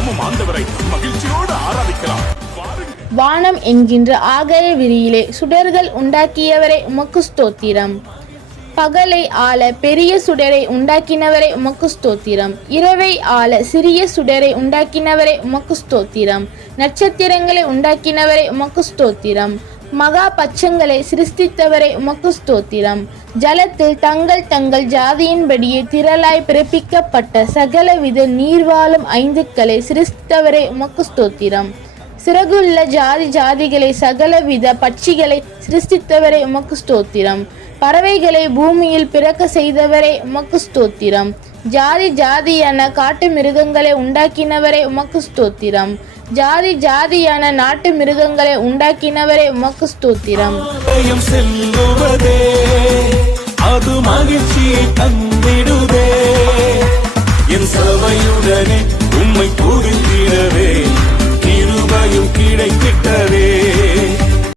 நாமும் ஆண்டவரை மகிழ்ச்சியோடு ஆராதிக்கலாம். வானம் என்கின்ற ஆகாய விரியிலே சுடர்கள் உண்டாக்கியவரே உமக்கு ஸ்தோத்திரம். பகலை ஆள பெரிய சுடரை உண்டாக்கினவரே உமக்கு ஸ்தோத்திரம். இரவை ஆள சிறிய சுடரை உண்டாக்கினவரே உமக்கு ஸ்தோத்திரம். நட்சத்திரங்களை உண்டாக்கினவரே உமக்கு ஸ்தோத்திரம். மகா பச்சங்களை சிருஷ்டித்தவரை உமக்கு ஸ்தோத்திரம். ஜலத்தில் தங்கள் தங்கள் ஜாதியின்படியே திரளாய் பிறப்பிக்கப்பட்ட சகலவித நீர்வாழும் ஐந்துக்களை சிருஷ்டித்தவரே உமக்கு ஸ்தோத்திரம். சிறகுள்ள ஜாதி ஜாதிகளை சகலவித பட்சிகளை சிருஷ்டித்தவரே உமக்கு ஸ்தோத்திரம். பறவைகளை பூமியில் பிறக்க செய்தவரே உமக்கு ஸ்தோத்திரம். ஜாதி ஜாதியான காட்டு மிருகங்களை உண்டாக்கினவரே உமக்கு ஸ்தோத்திரம். ஜாதி ஜாதியான நாட்டு மிருகங்களை உண்டாக்கினவரே உமக்கு ஸ்தோத்திரம். தந்திடுதே